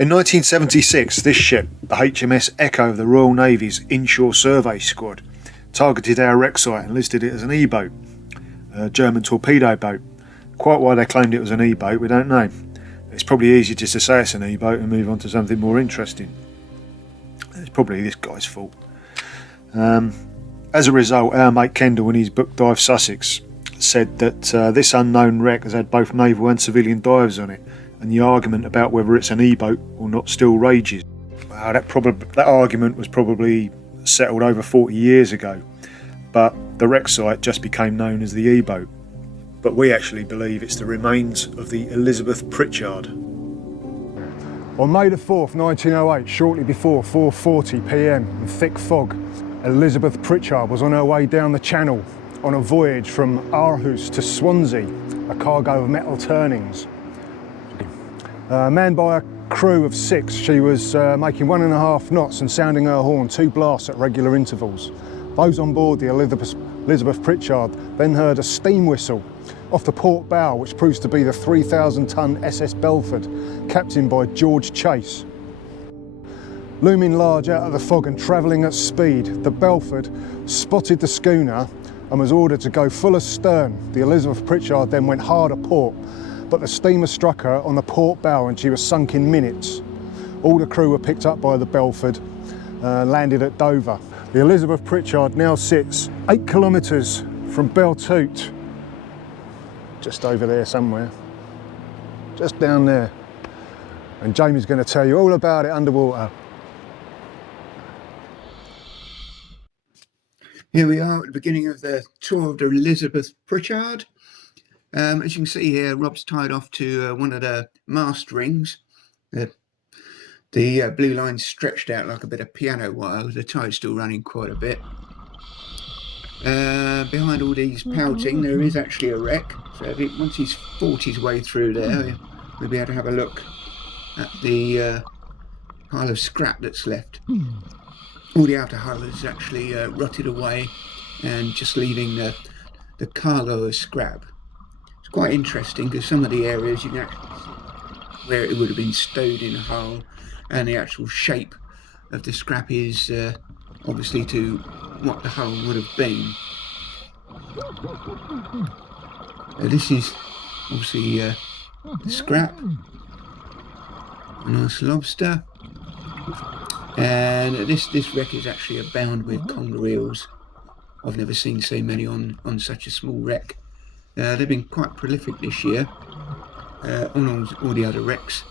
In 1976, this ship, the HMS Echo of the Royal Navy's Inshore Survey Squad, targeted our wreck site and listed it as an E-boat, a German torpedo boat. Quite why they claimed it was an E-boat, we don't know. It's probably easier just to say it's an E-boat and move on to something more interesting. It's probably this guy's fault. As a result, our mate Kendall, in his book Dive Sussex, said that this unknown wreck has had both naval and civilian divers on it, and the argument about whether it's an E-boat or not still rages. Well, that argument was probably settled over 40 years ago, but the wreck site just became known as the E-boat. But we actually believe it's the remains of the Elizabeth Pritchard. On May the 4th, 1908, shortly before 4:40 p.m. in thick fog, Elizabeth Pritchard was on her way down the channel on a voyage from Aarhus to Swansea, a cargo of metal turnings. Manned by a crew of 6, she was making 1.5 knots and sounding her horn 2 blasts at regular intervals. Those on board the Elizabeth Pritchard then heard a steam whistle off the port bow, which proves to be the 3,000-ton SS Belford, captained by George Chase. Looming large out of the fog and travelling at speed, the Belford spotted the schooner and was ordered to go full astern. The Elizabeth Pritchard then went hard at port, but the steamer struck her on the port bow and she was sunk in minutes. All the crew were picked up by the Belford, landed at Dover. The Elizabeth Pritchard now sits 8 kilometres from Beltute, just over there somewhere, just down there. And Jamie's going to tell you all about it underwater. Here we are at the beginning of the tour of the Elizabeth Pritchard. As you can see here, Rob's tied off to one of the mast rings. The blue line's stretched out like a bit of piano wire. The tide's still running quite a bit. Behind all these pouting, there is actually a wreck. So once he's fought his way through there, we'll be able to have a look at the pile of scrap that's left. All the outer hull is actually rotted away and just leaving the cargo of scrap. It's quite interesting because some of the areas you can actually see where it would have been stowed in a hull, and the actual shape of the scrap is obviously to what the hull would have been. This is obviously the scrap, a nice lobster, and this wreck is actually abound with conger eels. I've never seen so many on such a small wreck. They've been quite prolific this year on all the other wrecks,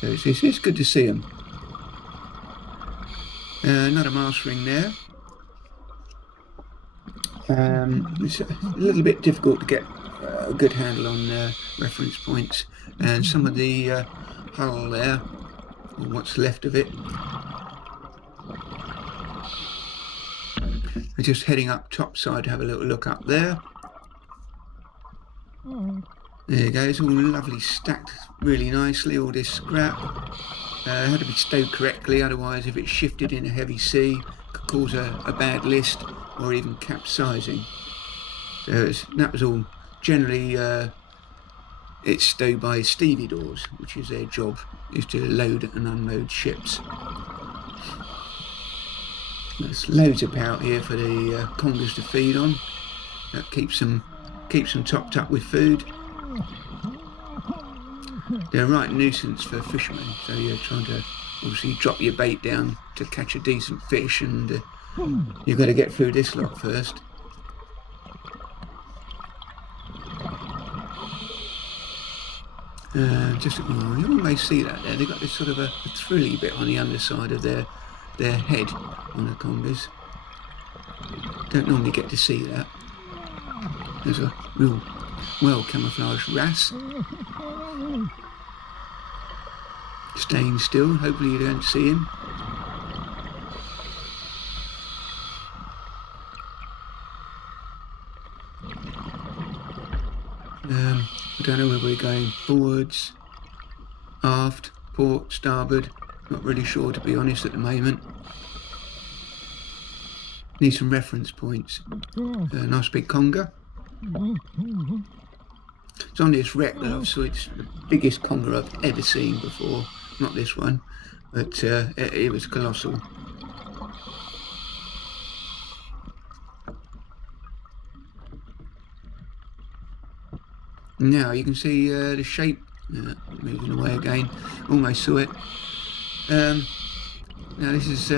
so it's good to see them. Another mast ring there. It's a little bit difficult to get a good handle on reference points, and some of the hull there, or what's left of it. We're just heading up topside to have a little look up there. There you go, it's all lovely stacked really nicely, all this scrap. Had to be stowed correctly, otherwise if it shifted in a heavy sea could cause a bad list or even capsizing. So that was all. Generally it's stowed by stevedores, which is their job, is to load and unload ships. There's loads of pout here for the congers to feed on. That keeps them topped up with food. They're a right nuisance for fishermen, so you're trying to obviously drop your bait down to catch a decent fish, and you've got to get through this lot first. You almost see that there. They've got this sort of a thrilly bit on the underside of their head on the congers. Don't normally get to see that. There's a real well camouflaged wrasse. Staying still, hopefully you don't see him. I don't know whether we're going forwards, aft, port, starboard. Not really sure, to be honest, at the moment. Need some reference points. Nice big conger. It's on this wreck that I've seen. It's the biggest conger I've ever seen before. not this one, but it was colossal. Now you can see the shape moving away again. Almost saw it. Now this is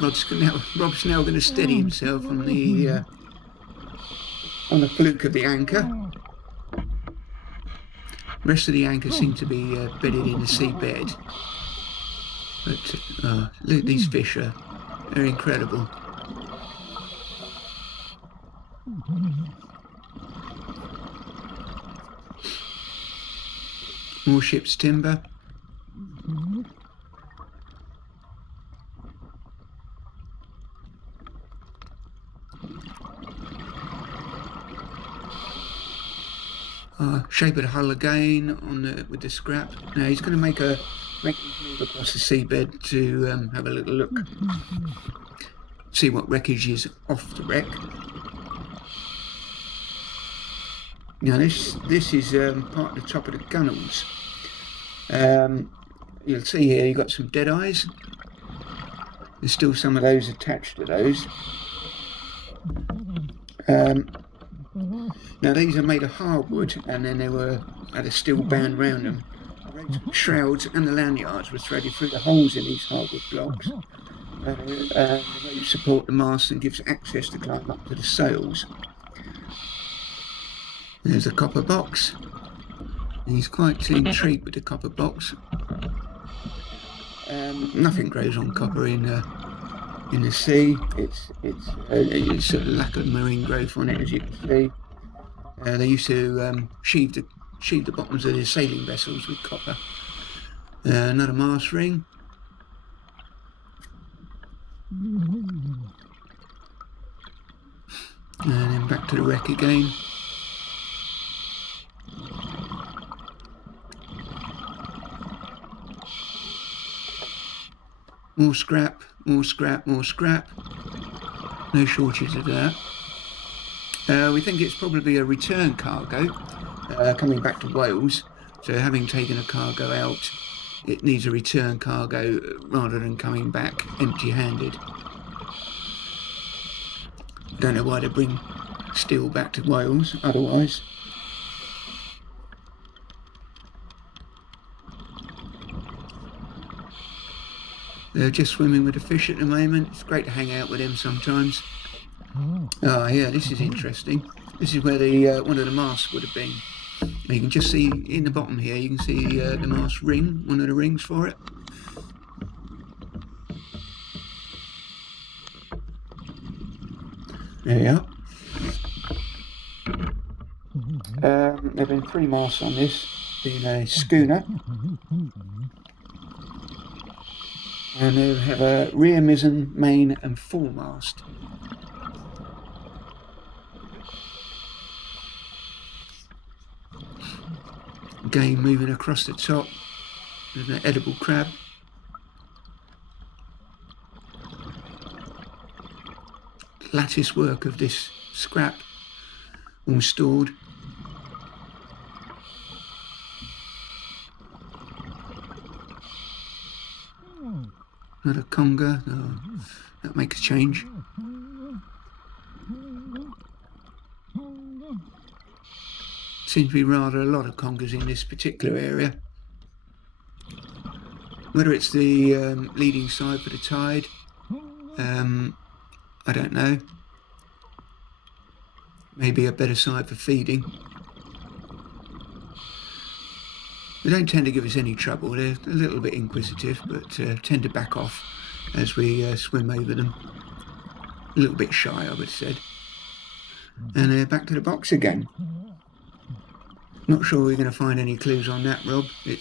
Rob's now going to steady himself on the fluke of the anchor. The rest of the anchor seem to be bedded in the seabed. But look at these fish, they're incredible. More ship's timber. Shape of the hull again with the scrap. Now he's going to make his move across the seabed to have a little look, see what wreckage is off the wreck. Now this is part of the top of the gunnels. You'll see here you've got some dead eyes. There's still some of those attached to those. Now these are made of hardwood, and then they had a steel band round them. The shrouds and the lanyards were threaded through the holes in these hardwood blocks. The ropes support the mast and gives access to climb up to the sails. There's a copper box. He's quite intrigued with the copper box. Nothing grows on copper in the sea. It's a lack of marine growth on it, as you can see. They used to sheave the bottoms of their sailing vessels with copper. Another mast ring. And then back to the wreck again. More scrap, more scrap, more scrap. No shortage of that. We think it's probably a return cargo coming back to Wales. So having taken a cargo out, it needs a return cargo rather than coming back empty-handed. Don't know why they bring steel back to Wales otherwise. They're just swimming with the fish at the moment. It's great to hang out with them sometimes. Oh yeah, this is interesting. This is where the one of the masts would have been. You can just see in the bottom here, you can see the mast ring, one of the rings for it. There we are. There have been 3 masts on this, being a schooner. And they have a rear mizzen, main and foremast. Again, moving across the top, there's an edible crab. Lattice work of this scrap, all stored. Another conger. Oh, that makes a change. Seems to be rather a lot of congers in this particular area. Whether it's the leading side for the tide, I don't know. Maybe a better side for feeding. They don't tend to give us any trouble. They're a little bit inquisitive, but tend to back off as we swim over them. A little bit shy, I would have said. And back to the box again. Not sure we're going to find any clues on that, Rob. It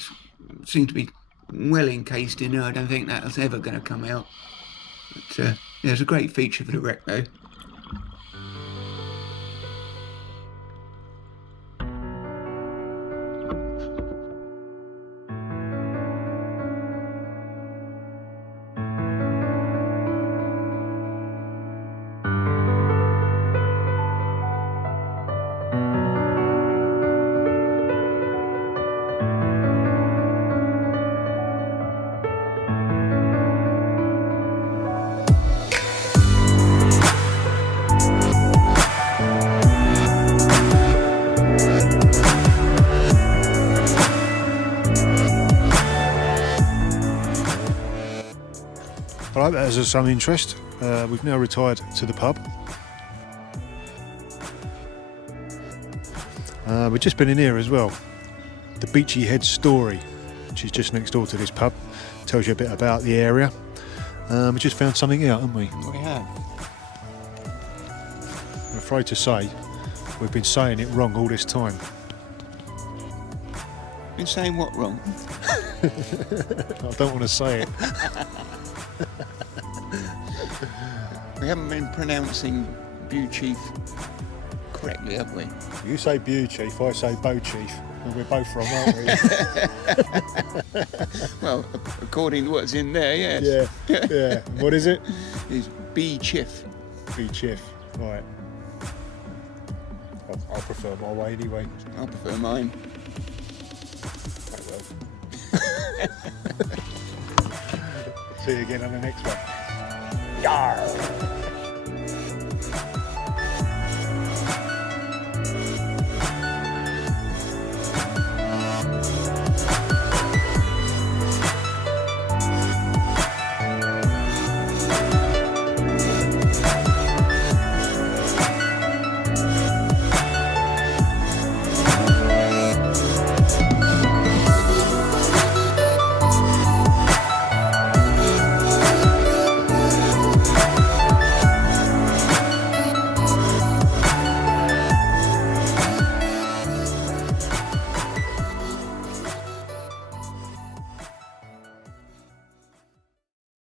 seems to be well encased in there. I don't think that's ever going to come out. But yeah, it's a great feature for the wreck, though. I hope that is of some interest. We've now retired to the pub. We've just been in here as well. The Beachy Head Story, which is just next door to this pub. Tells you a bit about the area. We just found something out, haven't we? We have. I'm afraid to say, we've been saying it wrong all this time. Been saying what wrong? I don't want to say it. We haven't been pronouncing Beauchief correctly, have we? You say Bew Chief, I say Bow Chief, and we're both wrong, aren't we? Well, according to what's in there, yes. Yeah. What is it? It's Bechiff. Bew Chief. Right. I'll prefer my way anyway. I prefer mine. See you again on the next one. Yarr!